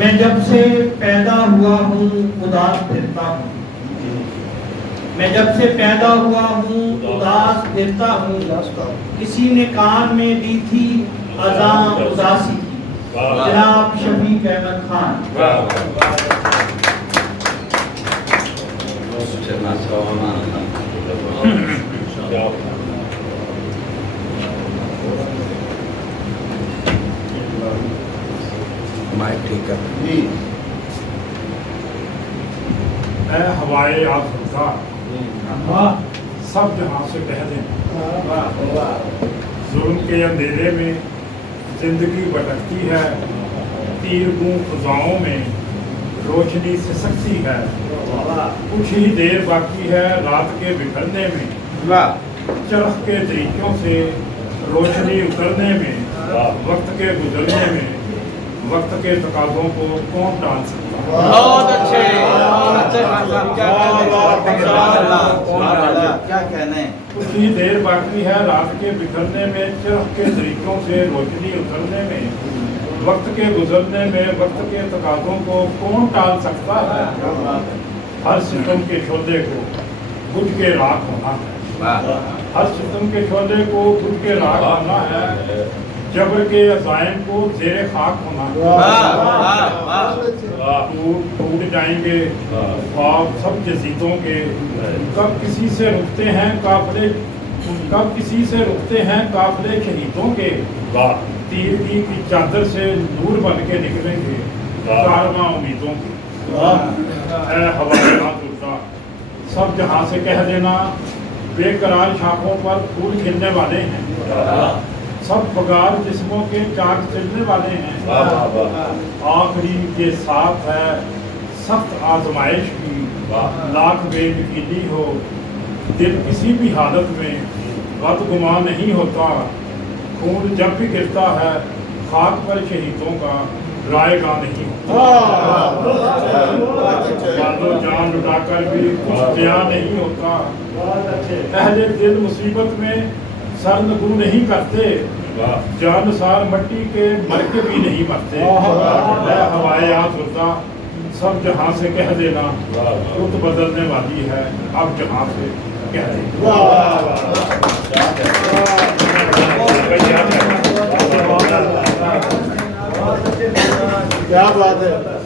میں جب سے پیدا ہوا ہوں اداس پھرتا ہوں، میں جب سے پیدا ہوا ہوں اداس پھرتا ہوں، کسی نے کان میں دی تھی اذاں اداسی کی، جناب شفیق احمد خان۔ جی اے ہوائے آسودہ سب جہاں سے کہہ دیں، ظلم کے اندھیرے میں زندگی بھٹکتی ہے، تیر گوں فضاؤں میں روشنی سے سکتی ہے، کچھ ہی دیر باقی ہے رات کے بکھرنے میں، چرخ کے طریقوں سے روشنی اترنے میں، وقت کے گزرنے میں وقت کے تقاضوں کو کون ٹال سکتا ہے؟ بہت اچھے کیا کہنے۔ کچھ ہی دیر باقی ہے رات کے بکھرنے میں، چرخ کے طریقوں سے روشنی اترنے میں، وقت کے گزرنے میں وقت کے تقاضوں کو کون ٹال سکتا ہے؟ ہر ستم کے شعلے کو بجھ کے راکھ ہونا ہے، ہر ستم کے شعلے کو بجھ کے راکھ ہونا ہے، جبر کے عزائم کو زیر خاک ہونا ہے، ٹوٹ جائیں گے خواب سب جزیدوں کے، کب کسی سے رکتے ہیں قافلے، کب کسی سے رکتے ہیں قافلے شہیدوں کے، تیرگی کی چادر سے نور بن کے نکلیں گے کارواں امیدوں کے۔ اے ہوائے آسودہ سب جہاں سے کہہ دینا، بے قرار شاخوں پر پھول کھلنے والے ہیں، سب بغار جسموں کے چاک چلنے والے ہیں، آخری یہ ساتھ ہے سخت آزمائش کی، لاکھ بے یقینی ہو دل کسی بھی حالت میں بدگمان نہیں ہوتا، خون جب بھی گرتا ہے خاک پر شہیدوں کا رائے گاہ نہیں ہوتا، جان و جان لٹا کر بھی کچھ بیان نہیں ہوتا، اہل دل مصیبت میں سر نگو نہیں کرتے، جانسار مٹی کے مر کے بھی نہیں مرتے۔ اے ہوائے آسودہ سب جہاں سے کہہ دینا، رت بدلنے والی ہے اب جہاں سے کہہ دینا۔ کیا بات ہے۔